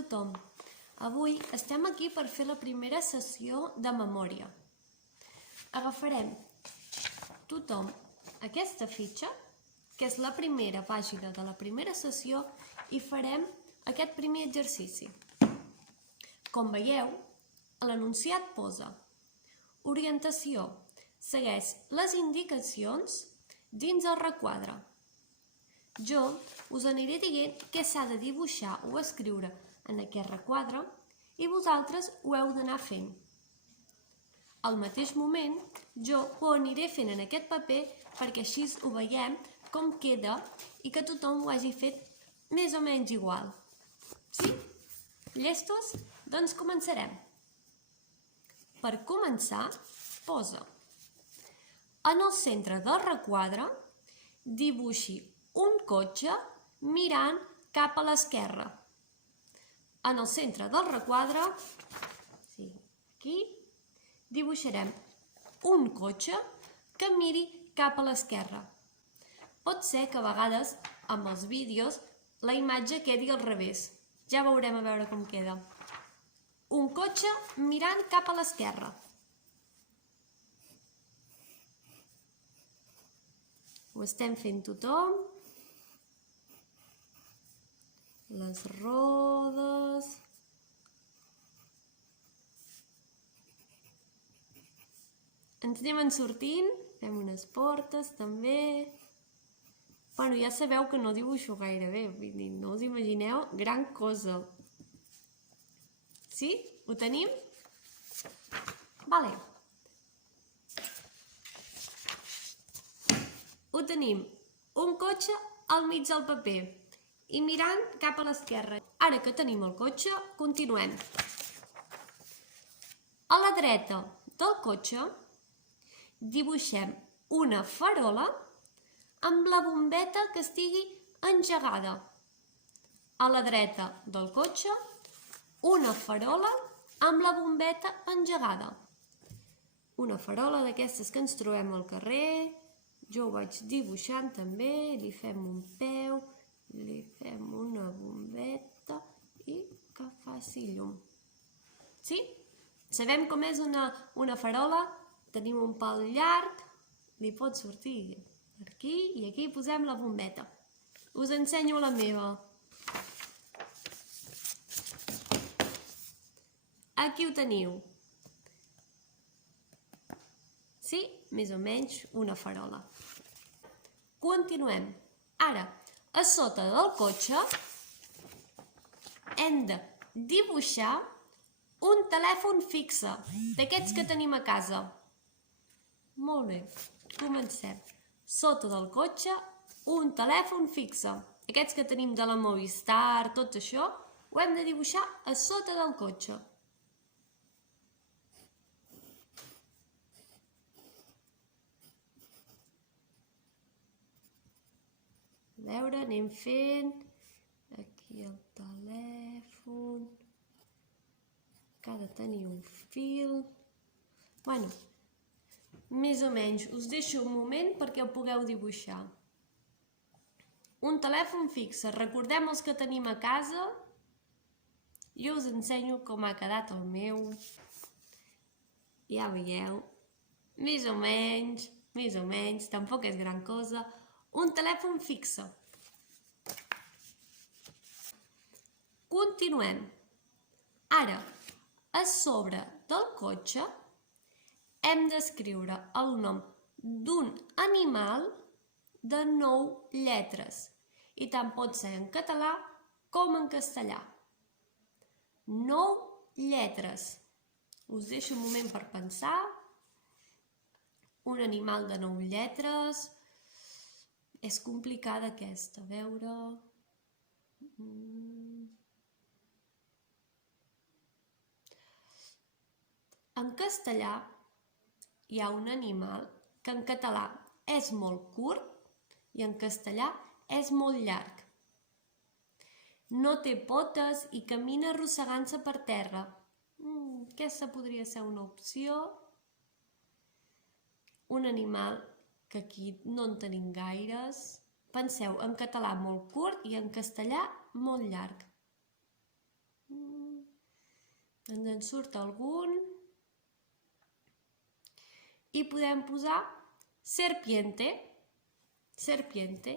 tothom! Avui estem aquí per fer la primera sessió de memòria. Agafarem tothom aquesta fitxa, que és la primera pàgina de la primera sessió, i farem aquest primer exercici. Com veieu, a l'enunciat posa orientació, segueix les indicacions dins el requadre. Jo us aniré dient què s'ha de dibuixar o escriure en aquest requadre i vosaltres ho heu d'anar fent. Al mateix moment, jo ho aniré fent en aquest paper perquè així ho veiem com queda i que tothom ho hagi fet més o menys igual. Sí? Llestos? Doncs començarem. Per començar, posa en el centre del requadre dibuixi un cotxe mirant cap a l'esquerra. En el centre del requadre, aquí, dibuixarem un cotxe que miri cap a l'esquerra. Pot ser que a vegades amb els vídeos la imatge quedi al revés. Ja veurem a veure com queda. Un cotxe mirant cap a l'esquerra. Ho estem fent tothom. Les rodes. Ens anem sortint. Fem unes portes també. Bueno, ja sabeu que no dibuixo gaire bé. No us imagineu gran cosa. Sí? Ho tenim? Vale. Ho tenim. Un cotxe al mig del paper i mirant cap a l'esquerra. Ara que tenim el cotxe, continuem. A la dreta del cotxe dibuixem una farola amb la bombeta que estigui engegada. A la dreta del cotxe, una farola amb la bombeta engegada. Una farola d'aquestes que ens trobem al carrer. Jo ho vaig dibuixant també, li fem un peu, li fem una bombeta i que faci llum. Sí? Sabem com és una farola? Tenim un pal llarg, li pot sortir aquí i aquí posem la bombeta. Us ensenyo la meva. Aquí ho teniu. Sí? Més o menys una farola. Continuem. Ara, a sota del cotxe hem de dibuixar un telèfon fixe, d'aquests que tenim a casa. Molt bé, comencem. Sota del cotxe, un telèfon fixe. Aquests que tenim de la Movistar, tot això, ho hem de dibuixar a sota del cotxe. A veure, anem fent. Aquí el telèfon. Que ha de tenir un fil. Bueno, més o menys. Us deixo un moment perquè ho pugueu dibuixar. Un telèfon fixe. Recordem els que tenim a casa. Jo us ensenyo com ha quedat el meu. Ja veieu. Més o menys. Tampoc és gran cosa. Un telèfon fixe. Continuem. Ara, a sobre del cotxe hem d'escriure el nom d'un animal de 9 lletres. I tant pot ser en català com en castellà. 9 lletres. Us deixo un moment per pensar. Un animal de 9 lletres. És complicada aquesta, a veure... En castellà hi ha un animal que en català és molt curt i en castellà és molt llarg. No té potes i camina arrossegant-se per terra. Aquesta podria ser una opció. Un animal que aquí no en tenim gaires. Penseu, en català molt curt i en castellà molt llarg. ens en surt algun i podem posar serpiente, serpiente,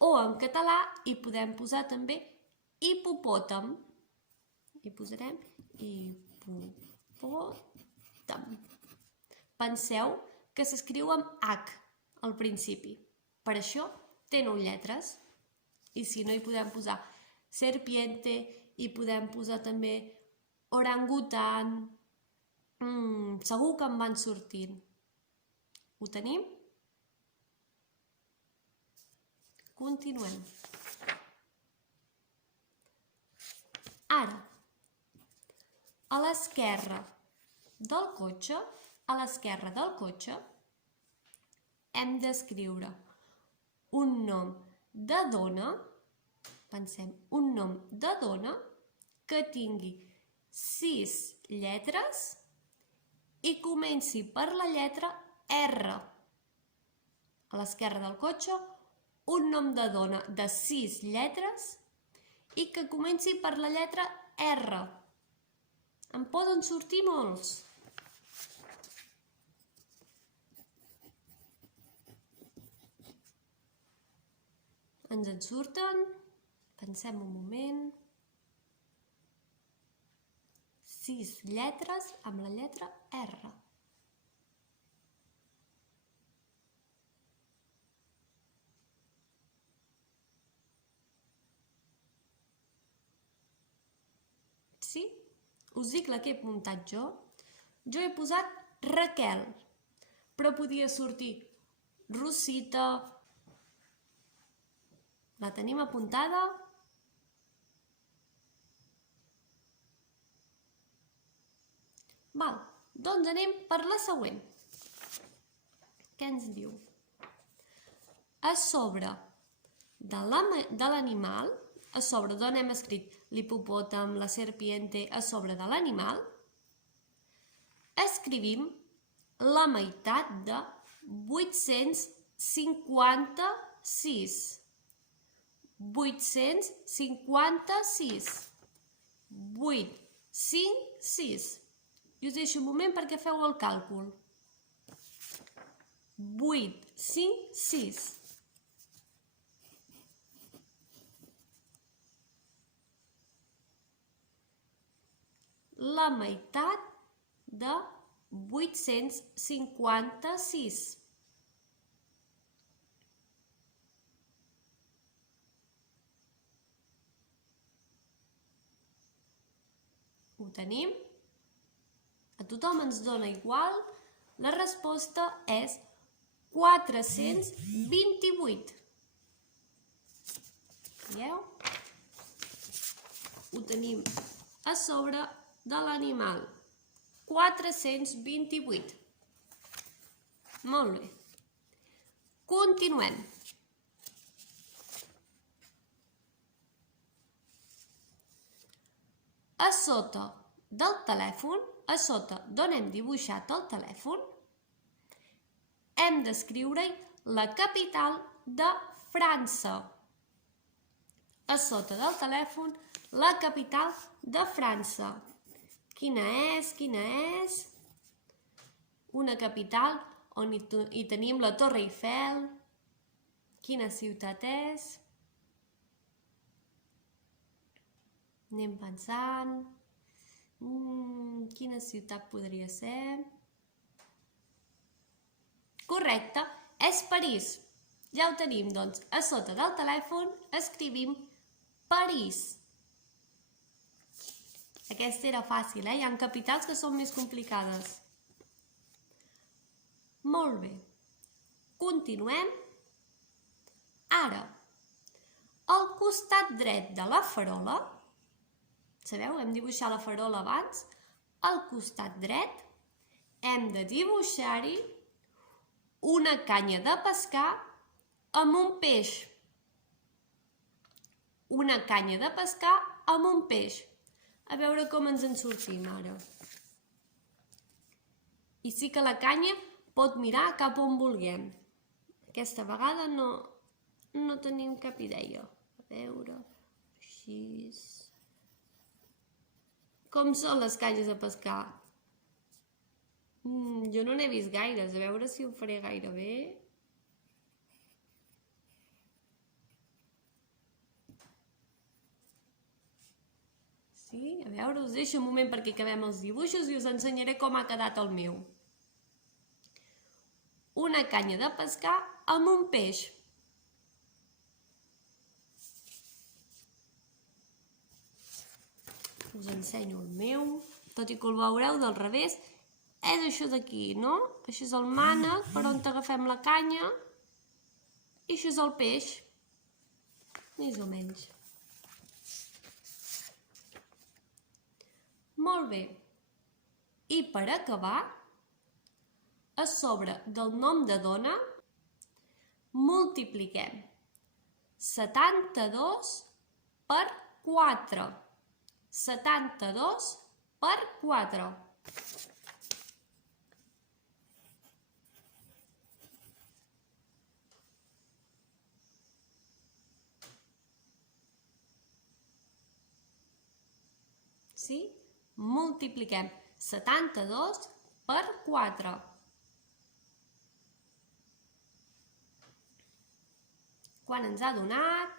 o en català hi podem posar també hipopòtam, hi posarem hipopòtam. Penseu que s'escriu amb H al principi, per això té 9 lletres, i si no hi podem posar serpiente, hi podem posar també orangutan, segur que en van sortint. Ho tenim? Continuem. Ara, a l'esquerra del cotxe, hem d'escriure un nom de dona, pensem, un nom de dona que tingui 6 lletres i comenci per la lletra R. A l'esquerra del cotxe, un nom de dona de 6 lletres i que comenci per la lletra R. En poden sortir molts. Ens en surten, pensem un moment, 6 lletres amb la lletra R. Sí? Us dic la que he apuntat jo. Jo he posat Raquel, però podia sortir Rosita. La tenim apuntada? Val, doncs anem per la següent. Què ens diu? A sobre de l'animal, a sobre d'on hem escrit l'hipopòtam, la serpiente, a sobre de l'animal, escrivim la meitat de 856. 856. 8, 5, 6. I us deixo un moment perquè feu el càlcul. 8, 5, 6. La meitat de 856. Ho tenim? A tothom ens dona igual? La resposta és 428. Veieu? Ho tenim a sobre de l'animal. 428. Molt bé. Continuem. A sota del telèfon, a sota d'on hem dibuixat el telèfon, hem d'escriure-hi la capital de França. A sota del telèfon, la capital de França. Quina és? Una capital on hi tenim la Torre Eiffel. Quina ciutat és? Anem pensant. Quina ciutat podria ser? Correcte, és París. Ja ho tenim, doncs, a sota del telèfon escrivim París. Aquesta era fàcil, Hi ha capitals que són més complicades. Molt bé. Continuem. Ara, al costat dret de la farola, sabeu, hem dibuixat la farola abans, al costat dret hem de dibuixar-hi una canya de pescar amb un peix. Una canya de pescar amb un peix. A veure com ens en sortim ara. I sí que la canya pot mirar cap on vulguem. Aquesta vegada no tenim cap idea. A veure, així... Com són les canyes de pescar? Jo no n'he vist gaires, a veure si ho faré gaire bé. Sí, a veure, us deixo un moment perquè acabem els dibuixos i us ensenyaré com ha quedat el meu. Una canya de pescar amb un peix. Us ensenyo el meu, tot i que el veureu del revés. És això d'aquí, no? Això és el mànec, per on agafem la canya, i això és el peix, més o menys. Molt bé. I per acabar, a sobre del nom de dona, multipliquem 72 per 4. 72 per 4. Sí? Multipliquem 72 per 4. Quan ens ha donat?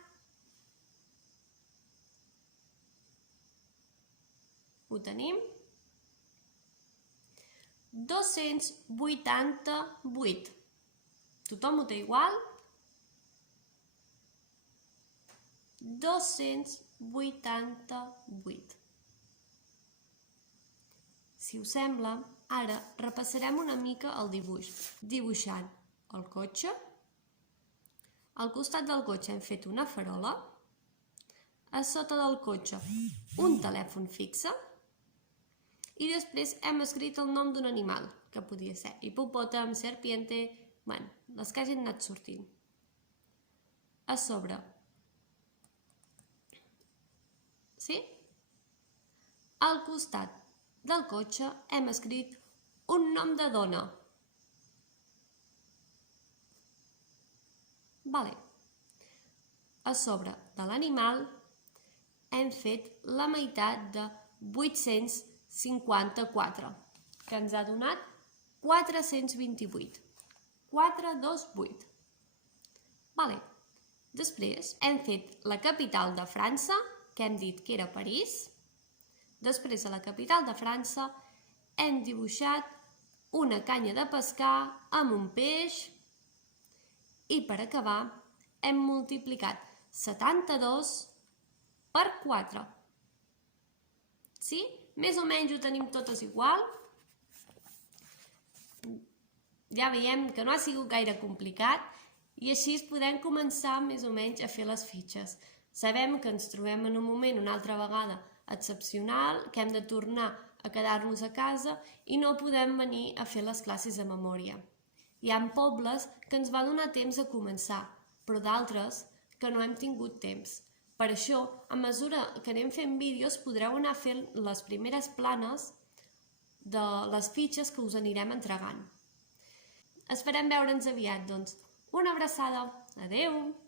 Ho tenim? 288. Tothom ho té igual? 288. Si us sembla, ara repassarem una mica el dibuix, dibuixant el cotxe. Al costat del cotxe hem fet una farola, a sota del cotxe un telèfon fixe i després hem escrit el nom d'un animal, que podia ser hipopòtam, serpiente, bueno, les que hagin anat sortint. A sobre, sí? Al costat del cotxe hem escrit un nom de dona. Vale. A sobre de l'animal hem fet la meitat de 854, que ens ha donat 428. 428. Vale. Després hem fet la capital de França, que hem dit que era París. Després de la capital de França hem dibuixat una canya de pescar amb un peix i per acabar hem multiplicat 72 per 4. Sí? Més o menys ho tenim totes igual. Ja veiem que no ha sigut gaire complicat i així podem començar més o menys a fer les fitxes. Sabem que ens trobem en un moment una altra vegada excepcional, que hem de tornar a quedar-nos a casa i no podem venir a fer les classes a memòria. Hi ha pobles que ens va donar temps a començar, però d'altres que no hem tingut temps. Per això, a mesura que anem fent vídeos, podreu anar fent les primeres planes de les fitxes que us anirem entregant. Esperem veure'ns aviat, doncs. Una abraçada. Adeu!